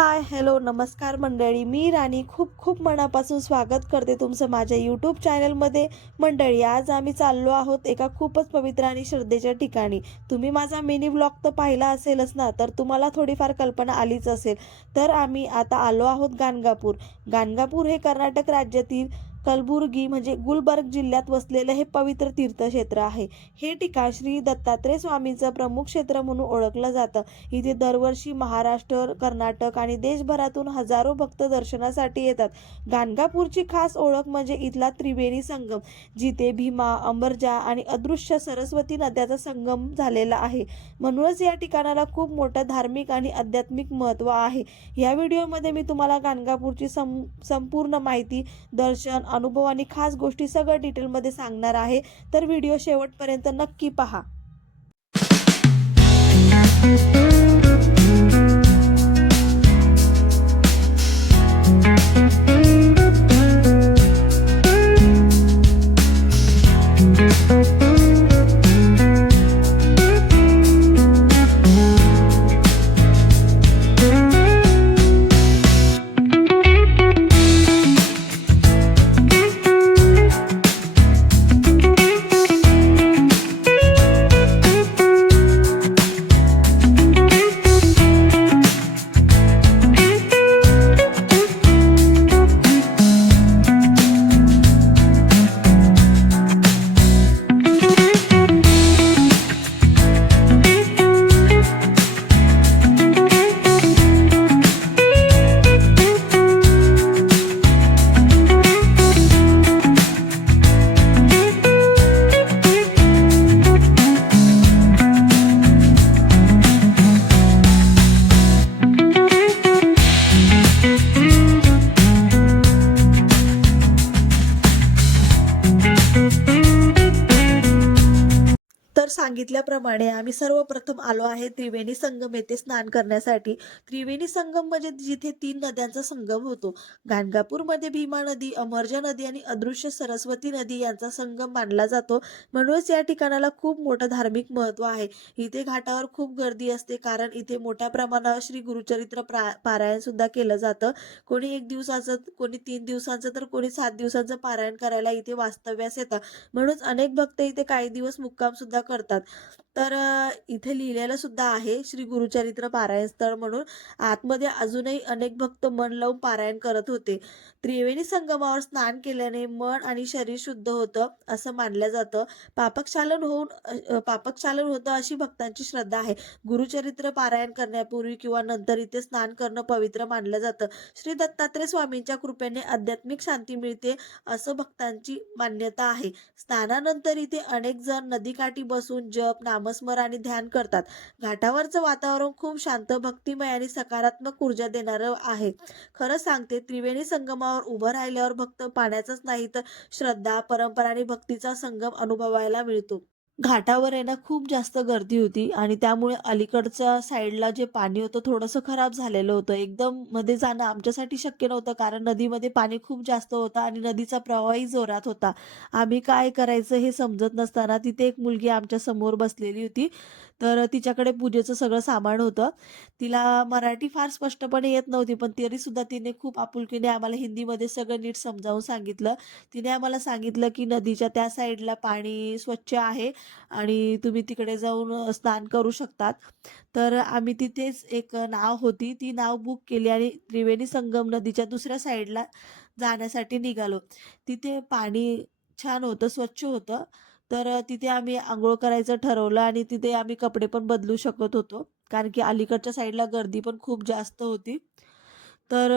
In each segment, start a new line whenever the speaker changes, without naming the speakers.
Hi hello नमस्कार मंडळी. मी राणी. खूप खूप मनापासून स्वागत करते तुमचं माझ्या यूट्यूब चॅनलमध्ये मंडळी आज आम्ही चाललो आहोत एका खूपच पवित्र आणि श्रद्धेच्या ठिकाणी. तुम्ही माझा मिनी ब्लॉग तर पाहिला असेलच ना तर तुम्हाला थोडीफार कल्पना आलीच असेल. तर आम्ही आता आलो आहोत गाणगापूर. गाणगापूर हे कर्नाटक राज्यातील कलबुर्गी म्हणजे गुलबर्ग जिल्ह्यात वसलेलं हे पवित्र तीर्थक्षेत्र आहे. हे ठिकाण श्री दत्तात्रय स्वामींचं प्रमुख क्षेत्र म्हणून ओळखलं जातं. इथे दरवर्षी महाराष्ट्र कर्नाटक आणि देशभरातून हजारो भक्त दर्शनासाठी येतात. गाणगापूरची खास ओळख म्हणजे इथला त्रिवेणी संगम जिथे भीमा अंबरजा आणि अदृश्य सरस्वती नद्याचा संगम झालेला आहे. म्हणूनच या ठिकाणाला खूप मोठं धार्मिक आणि आध्यात्मिक महत्त्व आहे. या व्हिडिओमध्ये मी तुम्हाला गाणगापूरची सं संपूर्ण माहिती दर्शन अनुभव आणि खास गोष्टी सगळं डिटेलमध्ये सांगणार आहे. तर व्हिडिओ शेवटपर्यंत नक्की पहा. सांगितल्याप्रमाणे आम्ही सर्वप्रथम आलो आहे त्रिवेणी संगम येथे स्नान करण्यासाठी. त्रिवेणी संगम म्हणजे जिथे तीन नद्यांचा संगम होतो. गाणगापूरमध्ये भीमा नदी अमरजा नदी आणि अदृश्य सरस्वती नदी यांचा संगम मानला जातो. म्हणूनच या ठिकाणाला खूप मोठं धार्मिक महत्त्व आहे. इथे घाटावर खूप गर्दी असते कारण इथे मोठ्या प्रमाणावर श्री गुरुचरित्र प्रा पारायण सुद्धा केलं जातं. कोणी एक दिवसाचं कोणी तीन दिवसांचं तर कोणी सात दिवसांचं पारायण करायला इथे वास्तव्यास येतात. म्हणूनच अनेक भक्त इथे काही दिवस मुक्काम सुद्धा करतात. तर इथे लिहिलेलं सुद्धा आहे श्री गुरुचरित्र पारायण स्थळ म्हणून. आतमध्ये अजूनही अनेक भक्त मन लावून पारायण करत होते. त्रिवेणी संगमावर स्नान केल्याने मन आणि शरीर शुद्ध होतं असं मानलं जातं. पापकशालन होऊन अ, पापकशालन होतं अशी भक्तांची श्रद्धा आहे. गुरुचरित्र पारायण करण्यापूर्वी किंवा नंतर इथे स्नान करणं पवित्र मानलं जातं. श्री दत्तात्रय स्वामींच्या कृपेने आध्यात्मिक शांती मिळते असं भक्तांची मान्यता आहे. स्नानानंतर इथे अनेक जण नदीकाठी बसून जप नामस्मर आणि ध्यान करतात. घाटावरचं वातावरण खूप शांत भक्तिमय आणि सकारात्मक ऊर्जा देणारं आहे. खरं सांगते त्रिवेणी संगमावर उभं राहिल्यावर भक्त पाण्याचाच नाही तर श्रद्धा परंपरा आणि भक्तीचा संगम अनुभवायला मिळतो. घाटावर आहे ना खूप जास्त गर्दी होती आणि त्यामुळे अलीकडच्या साईडला जे पाणी होतं थोडंसं खराब झालेलं होतं. एकदम मध्ये जाणं आमच्यासाठी शक्य नव्हतं कारण नदीमध्ये पाणी खूप जास्त होतं आणि नदीचा प्रवाहही जोरात होता. आम्ही काय करायचं हे समजत नसताना तिथे एक मुलगी आमच्यासमोर बसलेली होती. तर तिच्याकडे पूजेचं सगळं सामान होतं. तिला मराठी फार स्पष्टपणे येत नव्हती पण तरी सुद्धा तिने खूप आपुलकीने आम्हाला हिंदीमध्ये सगळं नीट समजावून सांगितलं. तिने आम्हाला सांगितलं की नदीच्या त्या साईडला पाणी स्वच्छ आहे. आणि तुम्ही तिकडे जाऊन स्नान करू शकतात. तर आम्ही तिथेच एक नाव होती. ती नाव बुक केली आणि त्रिवेणी संगम नदीच्या दुसऱ्या साईडला जाण्यासाठी निघालो. तिथे पाणी छान होतं स्वच्छ होतं. तर तिथे आम्ही आंघोळ करायचं ठरवलं आणि तिथे आम्ही कपडे पण बदलू शकत होतो. कारण की अलीकडच्या साईडला गर्दी पण खूप जास्त होती. तर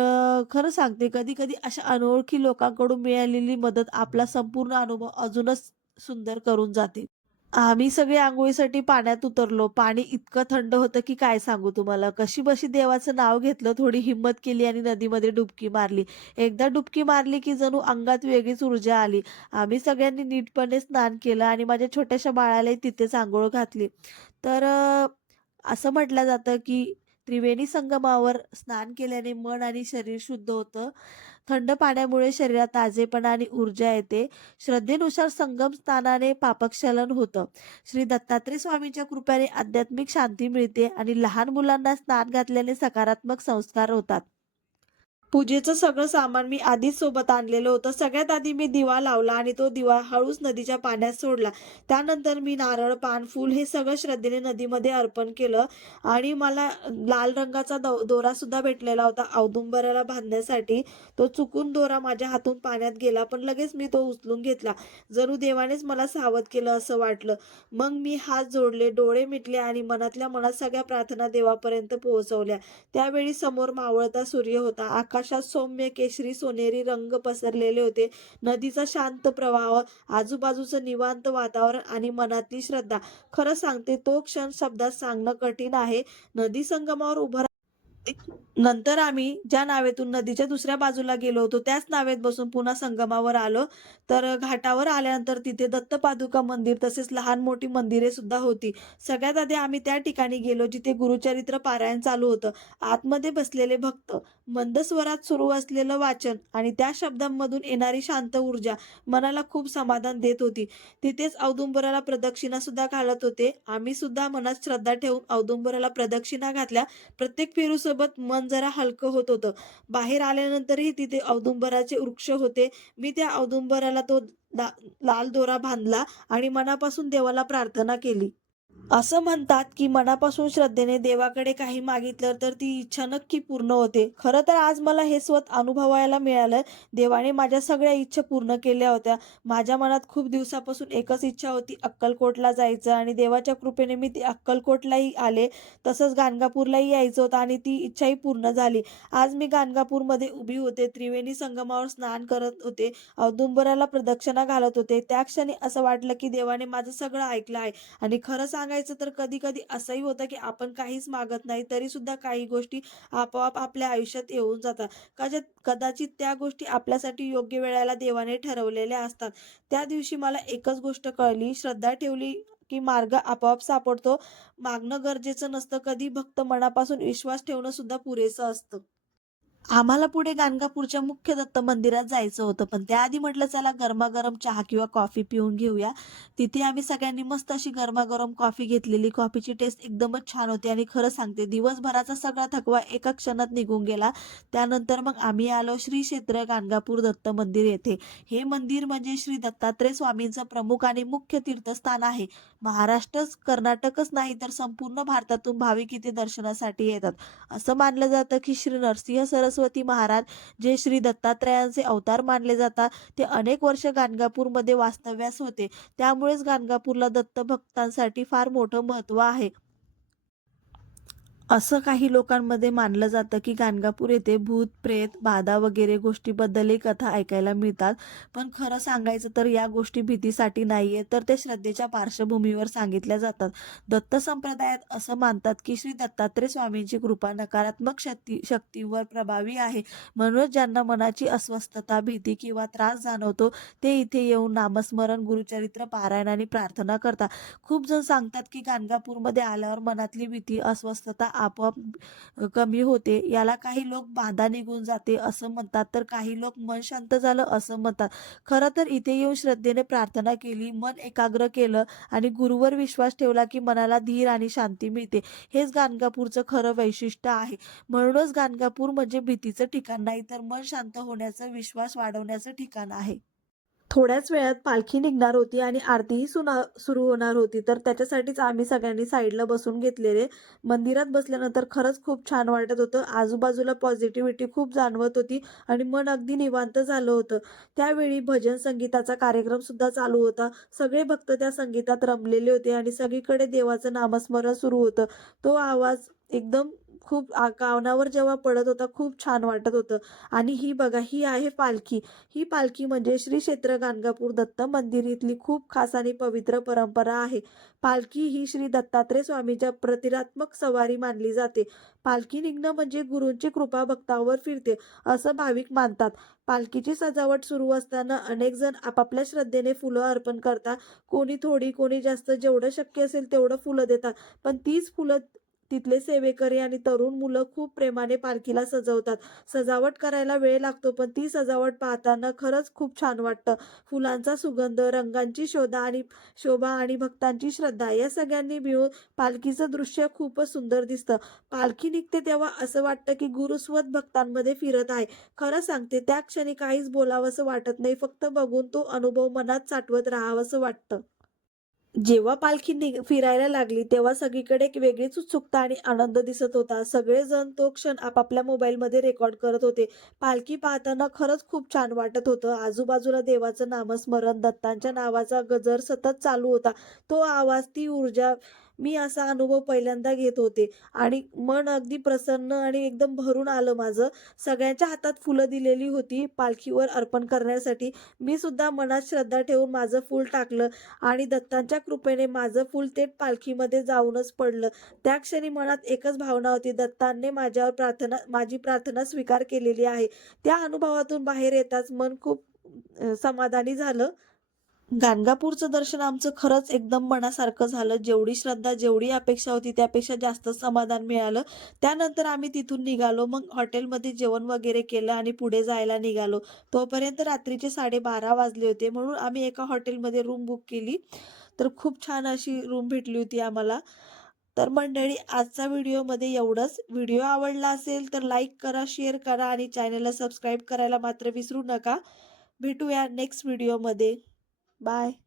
खरं सांगते कधी कधी अशा अनोळखी लोकांकडून मिळालेली मदत आपला संपूर्ण अनुभव अजूनच सुंदर करून जाते. आम्ही सगळे आंघोळीसाठी पाण्यात उतरलो. पाणी इतकं थंड होतं की काय सांगू तुम्हाला? कशी बशी देवाचं नाव घेतलं थोडी हिंमत केली आणि नदीमध्ये डुबकी मारली. एकदा डुबकी मारली की जणू अंगात वेगळीच ऊर्जा आली. आम्ही सगळ्यांनी नीटपणे स्नान केलं आणि माझ्या छोट्याशा बाळालाही तिथेच आंघोळ घातली. तर असं म्हटलं जातं की त्रिवेणी संगमावर स्नान केल्याने मन आणि शरीर शुद्ध होतं. थंड पाण्यामुळे शरीरात ताजेपणा आणि ऊर्जा येते. श्रद्धेनुसार संगम स्थानाने पापक्षलन होतं. श्री दत्तात्रय स्वामींच्या कृपेने आध्यात्मिक शांती मिळते आणि लहान मुलांना स्नान घातल्याने सकारात्मक संस्कार होतात. पूजेचं सगळं सामान मी आधीच सोबत आणलेलं होतं. सगळ्यात आधी मी दिवा लावला आणि तो दिवा हळूच नदीच्या पाण्यात सोडला. त्यानंतर मी नारळ पान फूल हे सगळं श्रद्धेने नदीमध्ये अर्पण केलं आणि मला लाल रंगाचा दो दोरा सुद्धा भेटलेला होता औदुंबराला बांधण्यासाठी. तो चुकून दोरा माझ्या हातून पाण्यात गेला पण लगेच मी तो उचलून घेतला. जणू देवानेच मला सावध केलं असं वाटलं. मग मी हात जोडले डोळे मिटले आणि मनातल्या मनात सगळ्या प्रार्थना देवापर्यंत पोहोचवल्या. त्यावेळी समोर मावळता सूर्य होता. आकाश आकाशात सौम्य केशरी सोनेरी रंग पसरलेले होते. नदीचा शांत प्रवाह आजूबाजूचं निवांत वातावरण आणि मनातली श्रद्धा. खरं सांगते तो क्षण शब्दात सांगणं कठीण आहे. नदी संगमावर उभं नंतर आम्ही ज्या नावेतून नदीच्या दुसऱ्या बाजूला गेलो होतो त्याच नावेत बसून पुन्हा संगमावर आलो. तर घाटावर आल्यानंतर तिथे दत्तपादुका मंदिर तसेच लहान मोठी मंदिरे सुद्धा होती. सगळ्यात आधी आम्ही त्या ठिकाणी गेलो जिथे गुरुचरित्र पारायण चालू होतं. आतमध्ये बसलेले भक्त मंद स्वरात सुरू असलेलं वाचन आणि त्या शब्दांमधून येणारी शांत ऊर्जा मनाला खूप समाधान देत होती. तिथेच औदुंबराला प्रदक्षिणा सुद्धा घालत होते. आम्ही सुद्धा मनात श्रद्धा ठेवून औदुंबराला प्रदक्षिणा घातल्या. प्रत्येक फेरूसोबत मन जरा हलकं होत होतं. बाहेर आल्यानंतरही तिथे औदुंबराचे वृक्ष होते. मी त्या औदुंबराला तो दा- लाल दोरा बांधला आणि मनापासून देवाला प्रार्थना केली. असं म्हणतात की मनापासून श्रद्धेने देवाकडे काही मागितलं तर ती इच्छा नक्की पूर्ण होते. खरं तर आज मला हे स्वत अनुभवायला मिळालं. देवाने माझ्या सगळ्या इच्छा पूर्ण केल्या होत्या. माझ्या मनात खूप दिवसापासून एकच इच्छा होती अक्कलकोटला जायचं. आणि देवाच्या कृपेने मी ती अक्कलकोटलाही आले. तसंच गाणगापूरलाही यायचं होतं आणि ती इच्छाही पूर्ण झाली. आज मी गाणगापूरमध्ये उभी होते. त्रिवेणी संगमावर स्नान करत होते. औदुंबराला प्रदक्षिणा घालत होते. त्या क्षणी असं वाटलं की देवाने माझं सगळं ऐकलं आहे. आणि खरं सांगायचं तर कधी कधी असंही होतं की आपण काहीच मागत नाही तरी सुद्धा काही गोष्टी आपोआप आपल्या आयुष्यात येऊन जातात. कदा कदाचित त्या गोष्टी आपल्यासाठी योग्य वेळेला देवाने ठरवलेल्या असतात. त्या दिवशी मला एकच गोष्ट कळली श्रद्धा ठेवली की मार्ग आपोआप सापडतो. मागणं गरजेचं नसतं. कधी भक्त मनापासून विश्वास ठेवणं सुद्धा पुरेसं असतं. आम्हाला पुढे गाणगापूरच्या मुख्य दत्त मंदिरात जायचं होतं पण त्याआधी म्हटलं चला गरमागरम चहा किंवा कॉफी पिऊन घेऊया. तिथे आम्ही सगळ्यांनी मस्त अशी गरमागरम कॉफी घेतलेली. कॉफीची टेस्ट एकदमच छान होती आणि खरं सांगते दिवसभराचा सगळा थकवा एका क्षणात निघून गेला. त्यानंतर मग आम्ही आलो श्री क्षेत्र गाणगापूर दत्त मंदिर येथे. हे मंदिर म्हणजे श्री दत्तात्रय स्वामींचं प्रमुख आणि मुख्य तीर्थस्थान आहे. महाराष्ट्रच कर्नाटकच नाही तर संपूर्ण भारतातून भाविक इथे दर्शनासाठी येतात. असं मानलं जातं की श्री नरसिंह सरस्वती महाराज जे श्री दत्तात्रयांचे अवतार मानले जातात ते अनेक वर्ष गाणगापूरमध्ये वास्तव्यास होते. त्यामुळेच गाणगापूरला दत्त भक्तांसाठी फार मोठं महत्त्व आहे. असं काही लोकांमध्ये मानलं जातं की गाणगापूर येथे भूत प्रेत बाधा वगैरे गोष्टीबद्दलही कथा ऐकायला मिळतात. पण खरं सांगायचं तर या गोष्टी भीतीसाठी नाही आहे तर ते श्रद्धेच्या पार्श्वभूमीवर सांगितल्या जातात. दत्त संप्रदायात असं मानतात की श्री दत्तात्रय स्वामींची कृपा नकारात्मक शक्ती शक्तीवर प्रभावी आहे. म्हणूनच ज्यांना मनाची अस्वस्थता भीती किंवा त्रास जाणवतो ते इथे येऊन नामस्मरण गुरुचरित्र पारायण आणि प्रार्थना करतात. खूप जण सांगतात की गाणगापूरमध्ये आल्यावर मनातली भीती अस्वस्थता आपोआप कमी होते. याला काही लोक बाधा निघून जाते असं म्हणतात. तर काही लोक मन शांत झालं असं म्हणतात. खरं तर इथे येऊन श्रद्धेने प्रार्थना केली मन एकाग्र केलं आणि गुरुवर विश्वास ठेवला की मनाला धीर आणि शांती मिळते. हेच गाणगापूरचं खरं वैशिष्ट्य आहे. म्हणूनच गाणगापूर म्हणजे भीतीचं ठिकाण नाही तर मन शांत होण्याचं विश्वास वाढवण्याचं ठिकाण आहे. थोड्याच वेळात पालखी निघणार होती आणि आरतीही सुना सुरू होणार होती. तर त्याच्यासाठीच आम्ही सगळ्यांनी साईडला बसून घेतलेले. मंदिरात बसल्यानंतर खरंच खूप छान वाटत होतं. आजूबाजूला पॉझिटिव्हिटी खूप जाणवत होती आणि मन अगदी निवांत झालं होतं. त्यावेळी भजन संगीताचा कार्यक्रम सुद्धा चालू होता. सगळे भक्त त्या संगीतात रमलेले होते आणि सगळीकडे देवाचं नामस्मरण सुरू होतं. तो आवाज एकदम खूप कानावर जेव्हा पडत होता खूप छान वाटत होतं. आणि ही बघा ही आहे पालखी. ही पालखी म्हणजे श्री क्षेत्र गाणगापूर दत्त मंदिर इथली खूप खास आणि पवित्र परंपरा आहे. पालखी ही श्री दत्तात्रय स्वामीच्या प्रतिरात्मक सवारी मानली जाते. पालखी निघणं म्हणजे गुरूंची कृपा भक्तावर फिरते असं भाविक मानतात. पालखीची सजावट सुरू असताना अनेक जण आपापल्या श्रद्धेने फुलं अर्पण करतात. कोणी थोडी कोणी जास्त जेवढं शक्य असेल तेवढं फुलं देतात. पण तीच फुलं तिथले सेवेकरी आणि तरुण मुलं खूप प्रेमाने पालखीला सजवतात. सजावट करायला वेळ लागतो पण ती सजावट पाहताना खरंच खूप छान वाटतं. फुलांचा सुगंध रंगांची शोधा आणि शोभा आणि भक्तांची श्रद्धा या सगळ्यांनी मिळून पालखीचं दृश्य खूपच सुंदर दिसतं. पालखी निघते तेव्हा असं वाटतं की गुरुस्वत भक्तांमध्ये फिरत आहे. खरं सांगते त्या क्षणी काहीच बोलावंसं वाटत नाही. फक्त बघून तो अनुभव मनात साठवत राहावंसं वाटतं. जेव्हा पालखी निघ फिरायला लागली तेव्हा सगळीकडे एक वेगळीच उत्सुकता आणि आनंद दिसत होता. सगळेजण तो क्षण आपापल्या मोबाईलमध्ये रेकॉर्ड करत होते. पालखी पाहताना खरंच खूप छान वाटत होतं. आजूबाजूला देवाचं नामस्मरण दत्तांच्या नावाचा गजर सतत चालू होता. तो आवाज ती ऊर्जा मी असा अनुभव पहिल्यांदा घेत होते. आणि मन अगदी प्रसन्न आणि एकदम भरून आलं माझं. सगळ्यांच्या हातात फुलं दिलेली होती. पालखीवर अर्पण करण्यासाठी मी सुद्धा मनात श्रद्धा ठेवून माझं फूल टाकलं. आणि दत्तांच्या कृपेने माझं फूल थेट पालखीमध्ये जाऊनच पडलं. त्या क्षणी मनात एकच भावना होती. दत्तांनी माझ्यावर प्रार्थना माझी प्रार्थना स्वीकार केलेली आहे. त्या अनुभवातून बाहेर येताच मन खूप समाधानी झालं. गाणगापूरचं दर्शन आमचं खरंच एकदम मनासारखं झालं. जेवढी श्रद्धा जेवढी अपेक्षा होती त्यापेक्षा जास्त समाधान मिळालं. त्यानंतर आम्ही तिथून निघालो. मग हॉटेलमध्ये जेवण वगैरे केलं आणि पुढे जायला निघालो. तोपर्यंत रात्रीचे साडेबारा वाजले होते. म्हणून आम्ही एका हॉटेलमध्ये रूम बुक केली. तर खूप छान अशी रूम भेटली होती आम्हाला. तर मंडळी आजचा व्हिडिओमध्ये एवढंच. व्हिडिओ आवडला असेल तर लाईक करा शेअर करा आणि चॅनलला सबस्क्राईब करायला मात्र विसरू नका. भेटूया नेक्स्ट व्हिडिओमध्ये. Bye.